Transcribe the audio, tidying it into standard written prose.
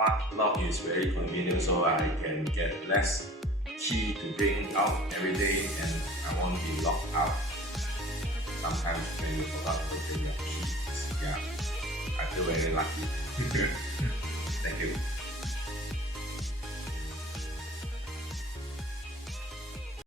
smart lock is very convenient, so I can get less key to bring out every day, and I won't be locked out sometimes when you forgot to bring your keys. Yeah, I feel very lucky. Thank you.